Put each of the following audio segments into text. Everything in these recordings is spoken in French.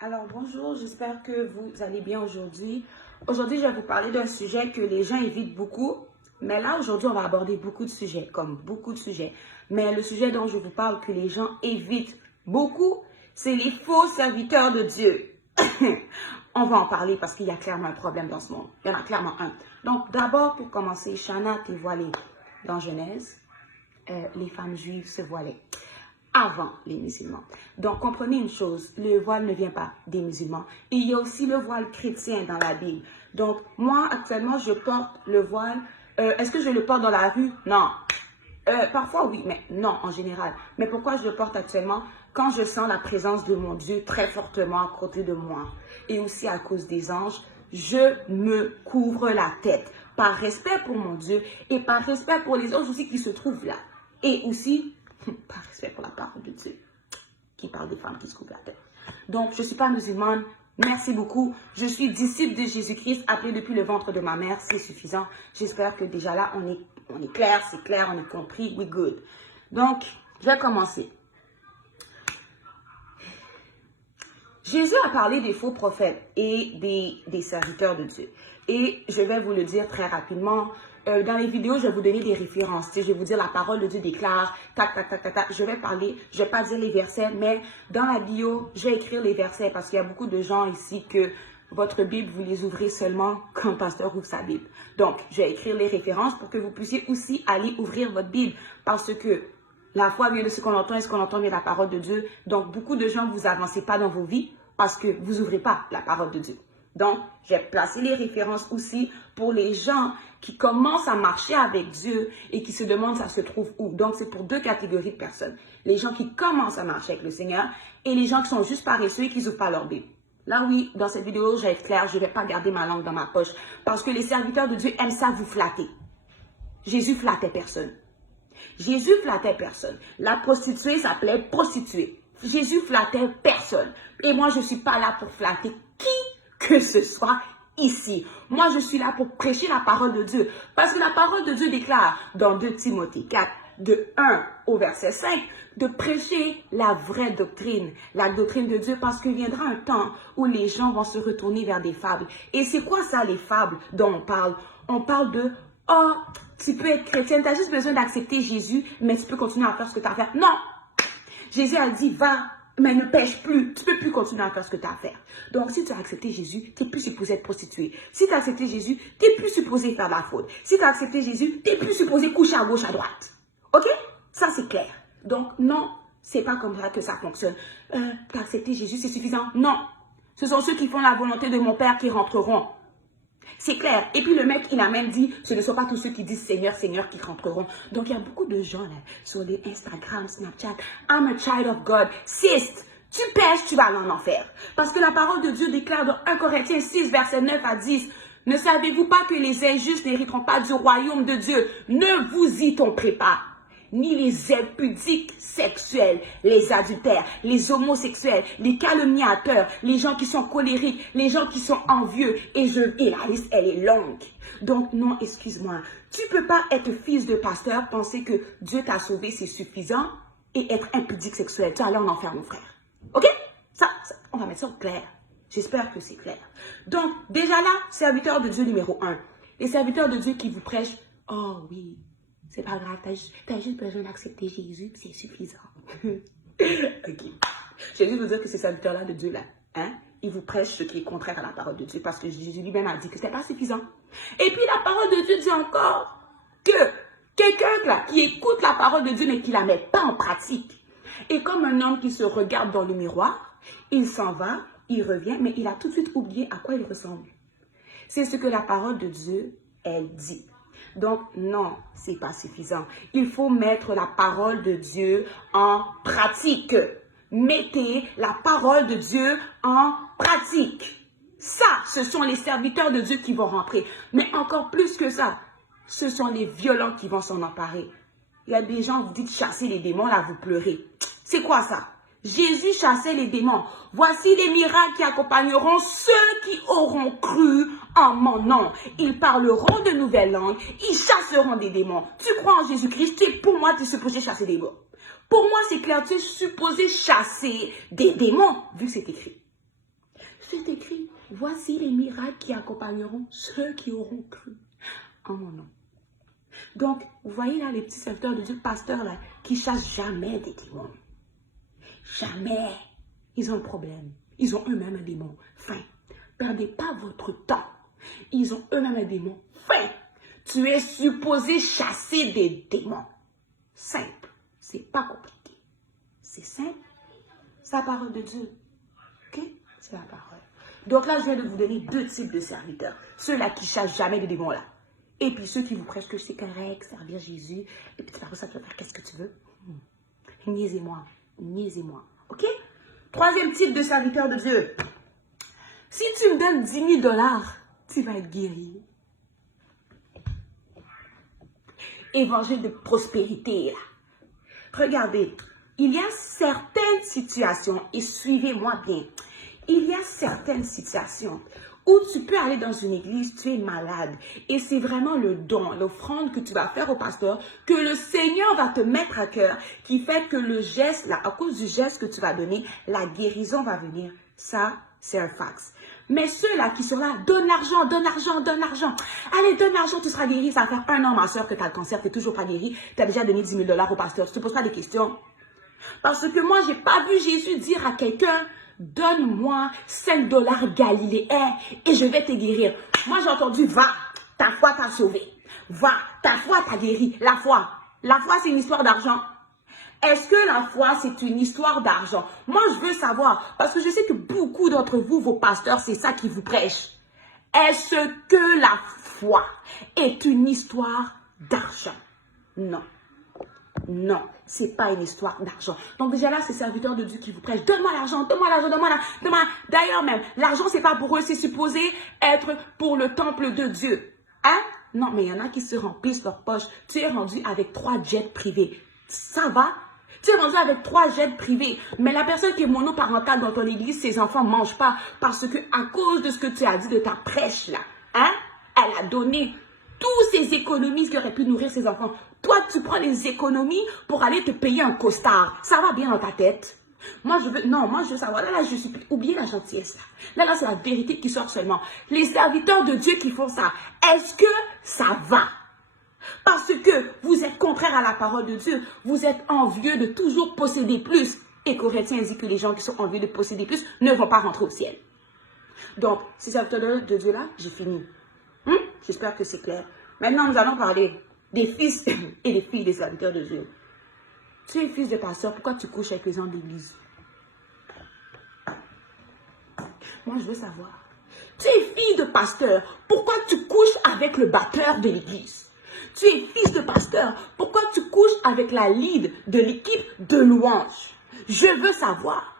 Alors bonjour, j'espère que vous allez bien aujourd'hui. Aujourd'hui, je vais vous parler d'un sujet que les gens évitent beaucoup. Mais là, aujourd'hui, on va aborder beaucoup de sujets, comme beaucoup de sujets. Mais le sujet dont je vous parle que les gens évitent beaucoup, c'est les faux serviteurs de Dieu. On va en parler parce qu'il y a clairement un problème dans ce monde. Il y en a clairement un. Donc d'abord, pour commencer, Chana t'est voilée. Dans Genèse, les femmes juives se voilaient avant les musulmans. Donc, comprenez une chose, le voile ne vient pas des musulmans. Il y a aussi le voile chrétien dans la Bible. Donc, moi, actuellement, je porte le voile. Est-ce que je le porte dans la rue? Non. Parfois, oui, mais non, en général. Mais pourquoi je le porte actuellement? Quand je sens la présence de mon Dieu très fortement à côté de moi, et aussi à cause des anges, je me couvre la tête. Par respect pour mon Dieu et par respect pour les anges aussi qui se trouvent là. Et aussi, par respect pour la parole de Dieu, qui parle des femmes qui se couvrent la tête. Donc, je ne suis pas musulmane. Merci beaucoup. Je suis disciple de Jésus-Christ, appelé depuis le ventre de ma mère. C'est suffisant. J'espère que déjà là, on est clair, c'est clair, on est compris. We good. Donc, je vais commencer. Jésus a parlé des faux prophètes et des serviteurs de Dieu. Et je vais vous le dire très rapidement. Dans les vidéos, je vais vous donner des références. Je vais vous dire la parole de Dieu déclare, tac, tac, tac, tac, tac. Je vais parler, je ne vais pas dire les versets, mais dans la bio, je vais écrire les versets parce qu'il y a beaucoup de gens ici que votre Bible, vous les ouvrez seulement quand le pasteur ouvre sa Bible. Donc, je vais écrire les références pour que vous puissiez aussi aller ouvrir votre Bible parce que la foi vient de ce qu'on entend et ce qu'on entend vient de la parole de Dieu. Donc, beaucoup de gens, vous avancez pas dans vos vies parce que vous n'ouvrez pas la parole de Dieu. Donc, j'ai placé les références aussi pour les gens qui commencent à marcher avec Dieu et qui se demandent ça se trouve où. Donc, c'est pour deux catégories de personnes. Les gens qui commencent à marcher avec le Seigneur et les gens qui sont juste paresseux et qui n'ouvrent pas leur Bible. Là, oui, dans cette vidéo, je vais être claire, je ne vais pas garder ma langue dans ma poche parce que les serviteurs de Dieu aiment ça vous flatter. Jésus flattait personne. Jésus flattait personne. La prostituée s'appelait prostituée. Jésus flattait personne. Et moi, je ne suis pas là pour flatter qui que ce soit ici. Moi, je suis là pour prêcher la parole de Dieu. Parce que la parole de Dieu déclare dans 2 Timothée 4, de 1 au verset 5, de prêcher la vraie doctrine, la doctrine de Dieu, parce qu'il viendra un temps où les gens vont se retourner vers des fables. Et c'est quoi ça, les fables dont on parle? On parle de, oh, tu peux être chrétienne, tu as juste besoin d'accepter Jésus, mais tu peux continuer à faire ce que tu as à faire. Non! Jésus a dit, va, mais ne pêche plus. Tu ne peux plus continuer à faire ce que tu as à faire. Donc, si tu as accepté Jésus, tu n'es plus supposé être prostituée. Si tu as accepté Jésus, tu n'es plus supposé faire de la fraude. Si tu as accepté Jésus, tu n'es plus supposé coucher à gauche, à droite. OK? Ça, c'est clair. Donc, non, c'est pas comme ça que ça fonctionne. Tu as accepté Jésus, c'est suffisant. Non. Ce sont ceux qui font la volonté de mon Père qui rentreront. C'est clair. Et puis le mec, il a même dit, ce ne sont pas tous ceux qui disent Seigneur, Seigneur qui rentreront. Donc il y a beaucoup de gens là, sur les Instagram, Snapchat. I'm a child of God. Sis, tu pêches, tu vas aller en enfer. Parce que la parole de Dieu déclare dans 1 Corinthiens 6, verset 9 à 10. Ne savez-vous pas que les injustes n'hériteront pas du royaume de Dieu? Ne vous y trompez pas. Ni les impudiques sexuels, les adultères, les homosexuels, les calomniateurs, les gens qui sont colériques, les gens qui sont envieux. Et la liste, elle est longue. Donc, non, excuse-moi. Tu peux pas être fils de pasteur, penser que Dieu t'a sauvé, c'est suffisant, et être impudique sexuel. Tu vas aller en enfer, mon frère. OK? Ça, on va mettre ça au clair. J'espère que c'est clair. Donc, déjà là, serviteur de Dieu numéro 1. Les serviteurs de Dieu qui vous prêchent, oh oui, c'est pas grave, t'as juste besoin d'accepter Jésus, c'est suffisant. OK. Je vais juste vous dire que ces serviteurs-là de Dieu, là, hein, ils vous prêchent ce qui est contraire à la parole de Dieu parce que Jésus lui-même a dit que c'est pas suffisant. Et puis la parole de Dieu dit encore que quelqu'un là qui écoute la parole de Dieu mais qui la met pas en pratique est comme un homme qui se regarde dans le miroir, il s'en va, il revient, mais il a tout de suite oublié à quoi il ressemble. C'est ce que la parole de Dieu, elle dit. Donc, non, c'est pas suffisant. Il faut mettre la parole de Dieu en pratique. Mettez la parole de Dieu en pratique. Ça, ce sont les serviteurs de Dieu qui vont rentrer. Mais encore plus que ça, ce sont les violents qui vont s'en emparer. Il y a des gens, vous dites chasser les démons, là, vous pleurez. C'est quoi ça? Jésus chassait les démons. Voici les miracles qui accompagneront ceux qui auront cru en mon nom. Ils parleront de nouvelles langues. Ils chasseront des démons. Tu crois en Jésus-Christ? Pour moi, tu es supposé chasser des démons. Pour moi, c'est clair, tu es supposé chasser des démons, vu que c'est écrit. C'est écrit, voici les miracles qui accompagneront ceux qui auront cru en mon nom. Donc, vous voyez là les petits serviteurs de Dieu, pasteurs là, qui chassent jamais des démons. Jamais. Ils ont un problème. Ils ont eux-mêmes un démon. Fin. Perdez pas votre temps. Ils ont eux-mêmes un démon. Fin. Tu es supposé chasser des démons. Simple. C'est pas compliqué. C'est simple. C'est la parole de Dieu. Ok? C'est la parole. Donc là, je viens de vous donner deux types de serviteurs. Ceux-là qui chassent jamais des démons là. Et puis ceux qui vous prêchent que c'est correct, servir Jésus. Et puis après ça, tu vas faire qu'est-ce que tu veux. Niaisez-moi. Niaisez-moi. Ok? Troisième type de serviteur de Dieu. Si tu me donnes 10 000 $, tu vas être guéri. Évangile de prospérité. Là. Regardez, il y a certaines situations, et suivez-moi bien, il y a certaines situations où tu peux aller dans une église, tu es malade, et c'est vraiment le don, l'offrande que tu vas faire au pasteur, que le Seigneur va te mettre à cœur, qui fait que le geste, là, à cause du geste que tu vas donner, la guérison va venir. Ça, c'est un fax. Mais ceux-là qui sont là, donne l'argent, donne l'argent, donne l'argent. Allez, donne l'argent, tu seras guéri. Ça va faire 1 an, ma soeur, que tu as le cancer, tu n'es toujours pas guéri. Tu as déjà donné 10 000 $ au pasteur. Tu ne te poses pas de questions. Parce que moi, je n'ai pas vu Jésus dire à quelqu'un, donne-moi 5 $ galiléens et je vais te guérir. Moi, j'ai entendu, va, ta foi t'a sauvé. Va, ta foi t'a guéri. La foi, c'est une histoire d'argent. Est-ce que la foi, c'est une histoire d'argent? Moi, je veux savoir, parce que je sais que beaucoup d'entre vous, vos pasteurs, c'est ça qui vous prêche. Est-ce que la foi est une histoire d'argent? Non. Non, c'est pas une histoire d'argent. Donc déjà là, c'est serviteurs de Dieu qui vous prêchent. Donne-moi l'argent, donne-moi l'argent, donne-moi l'argent. D'ailleurs même, l'argent, c'est pas pour eux, c'est supposé être pour le temple de Dieu. Hein? Non, mais il y en a qui se remplissent leur poche. Tu es rendu avec 3 jets privés. Ça va? Tu es rendu avec 3 jets privés. Mais la personne qui est monoparentale dans ton église, ses enfants ne mangent pas. Parce que à cause de ce que tu as dit de ta prêche là, hein? Elle a donné toutes ses économies qui auraient pu nourrir ses enfants. Toi, tu prends les économies pour aller te payer un costard. Ça va bien dans ta tête? Moi, je veux savoir. Là, je suis... Oubliez la gentillesse, là. Là, c'est la vérité qui sort seulement. Les serviteurs de Dieu qui font ça, est-ce que ça va? Parce que vous êtes contraire à la parole de Dieu. Vous êtes envieux de toujours posséder plus. Et Corinthiens dit que les gens qui sont envieux de posséder plus ne vont pas rentrer au ciel. Donc, ces serviteurs de Dieu-là, j'ai fini. J'espère que c'est clair. Maintenant, nous allons parler des fils et des filles des serviteurs de Dieu. Tu es fils de pasteur, pourquoi tu couches avec les gens d'église? Moi, je veux savoir. Tu es fille de pasteur, pourquoi tu couches avec le batteur de l'église? Tu es fils de pasteur, pourquoi tu couches avec la lead de l'équipe de louange? Je veux savoir.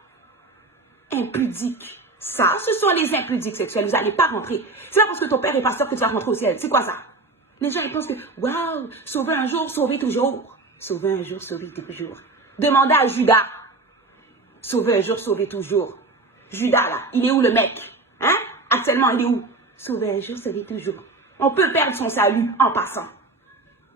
Impudique. Ça, ce sont les impudiques sexuels. Vous n'allez pas rentrer. C'est pas parce que ton père est pasteur que tu vas rentrer au ciel. C'est quoi ça? Les gens, ils pensent que, waouh, sauver un jour, sauver toujours. Sauver un jour, sauver toujours. Demandez à Judas. Sauver un jour, sauver toujours. Judas, là, il est où le mec? Hein? Actuellement, il est où? Sauver un jour, sauver toujours. On peut perdre son salut en passant.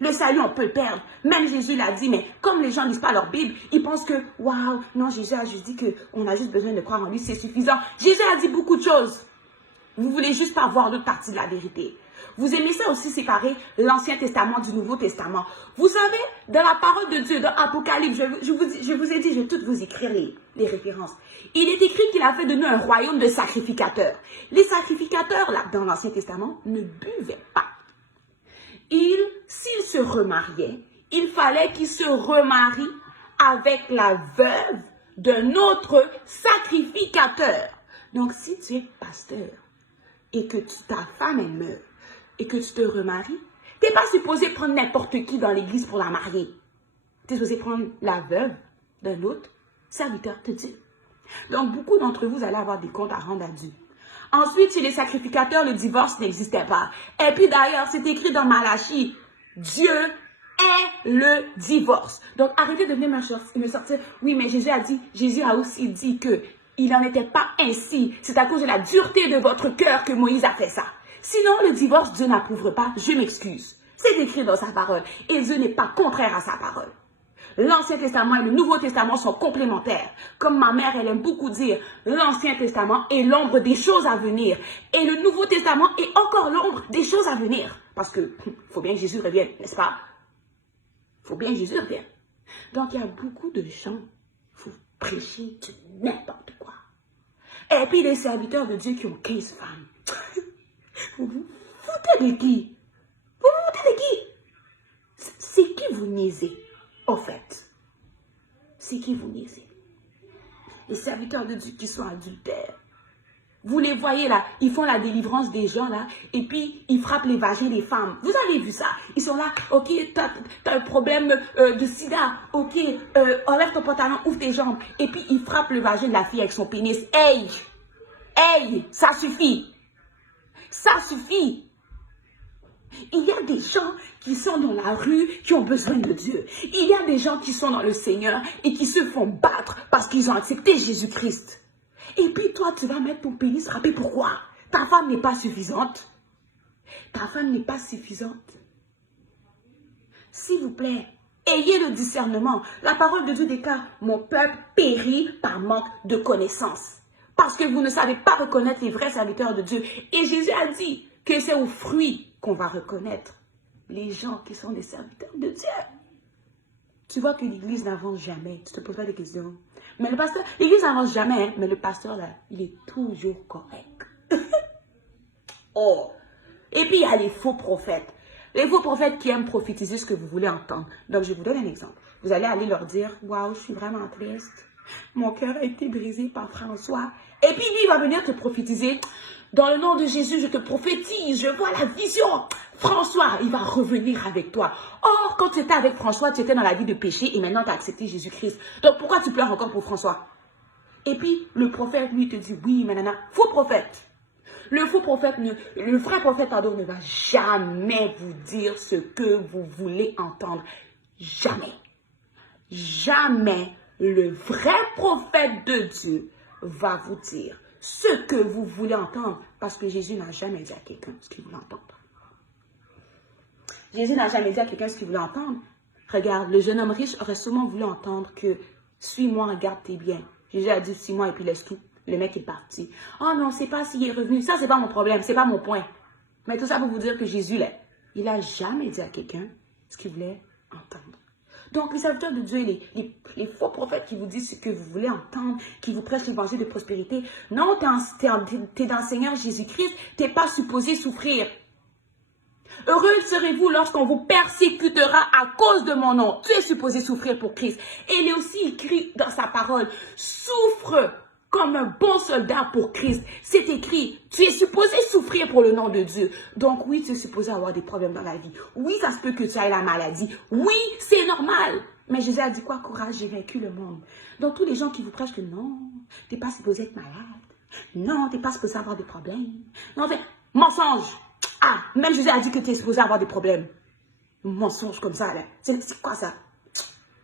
Le salut, on peut le perdre. Même Jésus l'a dit, mais comme les gens ne lisent pas leur Bible, ils pensent que, waouh, non, Jésus a juste dit qu'on a juste besoin de croire en lui, c'est suffisant. Jésus a dit beaucoup de choses. Vous voulez juste pas voir l'autre partie de la vérité. Vous aimez ça aussi séparer l'Ancien Testament du Nouveau Testament. Vous savez, dans la parole de Dieu, dans Apocalypse, je vous ai dit, je vais toutes vous écrire les références. Il est écrit qu'il a fait de nous un royaume de sacrificateurs. Les sacrificateurs, là, dans l'Ancien Testament, ne buvaient pas. S'ils se remariaient, il fallait qu'ils se remarient avec la veuve d'un autre sacrificateur. Donc, si tu es pasteur et que ta femme elle meurt et que tu te remaries, tu n'es pas supposé prendre n'importe qui dans l'église pour la marier. Tu es supposé prendre la veuve d'un autre serviteur de Dieu. Donc, beaucoup d'entre vous allez avoir des comptes à rendre à Dieu. Ensuite, chez les sacrificateurs, le divorce n'existait pas. Et puis d'ailleurs, c'est écrit dans Malachie, Dieu est le divorce. Donc, arrêtez de venir me sortir. Oui, mais Jésus a aussi dit que il n'en était pas ainsi. C'est à cause de la dureté de votre cœur que Moïse a fait ça. Sinon, le divorce, Dieu n'approuverait pas. Je m'excuse. C'est écrit dans sa parole. Et Dieu n'est pas contraire à sa parole. L'Ancien Testament et le Nouveau Testament sont complémentaires. Comme ma mère, elle aime beaucoup dire, l'Ancien Testament est l'ombre des choses à venir. Et le Nouveau Testament est encore l'ombre des choses à venir. Parce que faut bien que Jésus revienne, n'est-ce pas? Faut bien que Jésus revienne. Donc, il y a beaucoup de gens, vous prêchez de n'importe quoi. Et puis, des serviteurs de Dieu qui ont 15 femmes. Vous vous foutez de qui? Vous vous foutez de qui? C'est qui vous niaisez, au fait? C'est qui vous niaisez? Les serviteurs de Dieu qui sont adultères. Vous les voyez là, ils font la délivrance des gens là, et puis ils frappent les vagins des femmes. Vous avez vu ça? Ils sont là, ok, t'as un problème de sida, ok, enlève ton pantalon, ouvre tes jambes, et puis ils frappent le vagin de la fille avec son pénis. Hey! Hey! Ça suffit! Ça suffit! Il y a des gens qui sont dans la rue, qui ont besoin de Dieu. Il y a des gens qui sont dans le Seigneur et qui se font battre parce qu'ils ont accepté Jésus-Christ. Et puis toi, tu vas mettre ton pénis frappé. Pourquoi? Ta femme n'est pas suffisante. Ta femme n'est pas suffisante. S'il vous plaît, ayez le discernement. La parole de Dieu déclare, mon peuple périt par manque de connaissance. Parce que vous ne savez pas reconnaître les vrais serviteurs de Dieu. Et Jésus a dit que c'est aux fruits qu'on va reconnaître les gens qui sont des serviteurs de Dieu. Tu vois que l'église n'avance jamais. Tu te poses pas des questions. Mais le pasteur, l'église n'avance jamais, hein, mais le pasteur là, il est toujours correct. Oh! Et puis il y a les faux prophètes. Les faux prophètes qui aiment prophétiser ce que vous voulez entendre. Donc je vous donne un exemple. Vous allez aller leur dire, waouh, je suis vraiment triste. Mon cœur a été brisé par François. Et puis lui, il va venir te prophétiser. Dans le nom de Jésus, je te prophétise, je vois la vision. François, il va revenir avec toi. Or, quand tu étais avec François, tu étais dans la vie de péché et maintenant tu as accepté Jésus-Christ. Donc, pourquoi tu pleures encore pour François? Et puis, le prophète, lui, te dit, oui, nanana, faux prophète. Le faux prophète, le vrai prophète, pardon, ne va jamais vous dire ce que vous voulez entendre. Jamais. Jamais le vrai prophète de Dieu va vous dire ce que vous voulez entendre, parce que Jésus n'a jamais dit à quelqu'un ce qu'il voulait entendre. Jésus n'a jamais dit à quelqu'un ce qu'il voulait entendre. Regarde, le jeune homme riche aurait sûrement voulu entendre que « suis-moi, garde tes biens ». Jésus a dit « suis-moi » et puis laisse tout. Le mec est parti. « Oh, mais on ne sait pas s'il est revenu. Ça, c'est pas mon problème, c'est pas mon point. » Mais tout ça pour vous dire que Jésus, là, il n'a jamais dit à quelqu'un ce qu'il voulait entendre. Donc, les serviteurs de Dieu, les faux prophètes qui vous disent ce que vous voulez entendre, qui vous prêchent l'évangile de prospérité. Non, t'es dans le Seigneur Jésus-Christ, t'es pas supposé souffrir. Heureux serez-vous lorsqu'on vous persécutera à cause de mon nom. Tu es supposé souffrir pour Christ. Et il est aussi écrit dans sa parole, souffre comme un bon soldat pour Christ. C'est écrit, tu es supposé souffrir pour le nom de Dieu. Donc oui, tu es supposé avoir des problèmes dans la vie. Oui, ça se peut que tu aies la maladie. Oui, c'est normal. Mais Jésus a dit quoi? Courage, j'ai vaincu le monde. Donc tous les gens qui vous prêchent que non, tu n'es pas supposé être malade. Non, tu n'es pas supposé avoir des problèmes. Non, enfin, mensonge. Ah, même Jésus a dit que tu es supposé avoir des problèmes. Mensonge comme ça, là. C'est quoi ça?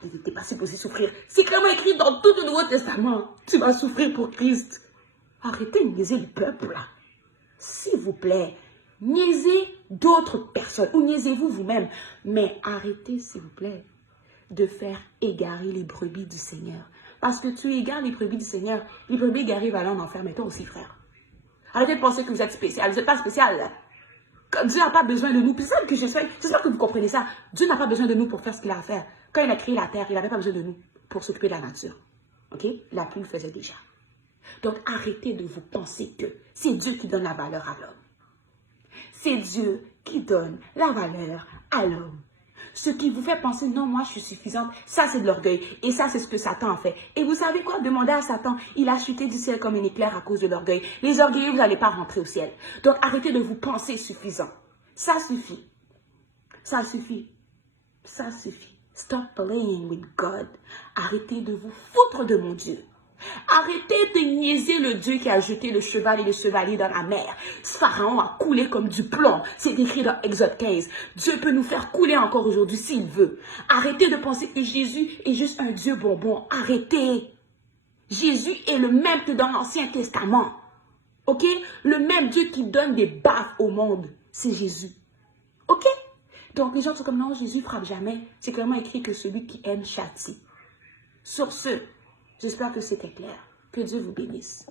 Tu n'es pas supposé souffrir. C'est clairement écrit dans tout le Nouveau Testament. Tu vas souffrir pour Christ. Arrêtez de niaiser le peuple, là. S'il vous plaît, niaisez d'autres personnes. Ou niaisez-vous vous-même. Mais arrêtez, s'il vous plaît, de faire égarer les brebis du Seigneur. Parce que tu égares les brebis du Seigneur. Les brebis égarées vont aller en enfer. Mais toi aussi, frère. Arrêtez de penser que vous êtes spécial. Vous n'êtes pas spécial, là. Dieu n'a pas besoin de nous. J'espère que vous comprenez ça. Dieu n'a pas besoin de nous pour faire ce qu'il a à faire. Quand il a créé la terre, il n'avait pas besoin de nous pour s'occuper de la nature. Ok? La pluie le faisait déjà. Donc, arrêtez de vous penser que c'est Dieu qui donne la valeur à l'homme. C'est Dieu qui donne la valeur à l'homme. Ce qui vous fait penser, non, moi je suis suffisante, ça c'est de l'orgueil. Et ça c'est ce que Satan a fait. Et vous savez quoi? Demandez à Satan, il a chuté du ciel comme un éclair à cause de l'orgueil. Les orgueilleux, vous n'allez pas rentrer au ciel. Donc arrêtez de vous penser suffisant. Ça suffit. Ça suffit. Ça suffit. Stop playing with God. Arrêtez de vous foutre de mon Dieu. Arrêtez de niaiser le Dieu qui a jeté le cheval et le chevalier dans la mer. Pharaon a coulé comme du plomb. C'est écrit dans Exode 15. Dieu peut nous faire couler encore aujourd'hui s'il veut. Arrêtez de penser que Jésus est juste un Dieu bonbon. Arrêtez. Jésus est le même que dans l'Ancien Testament. Ok? Le même Dieu qui donne des baffes au monde, c'est Jésus. Ok? Donc, les gens sont comme, non, Jésus frappe jamais. C'est clairement écrit que celui qui aime châtie. Sur ce, j'espère que c'était clair. Que Dieu vous bénisse.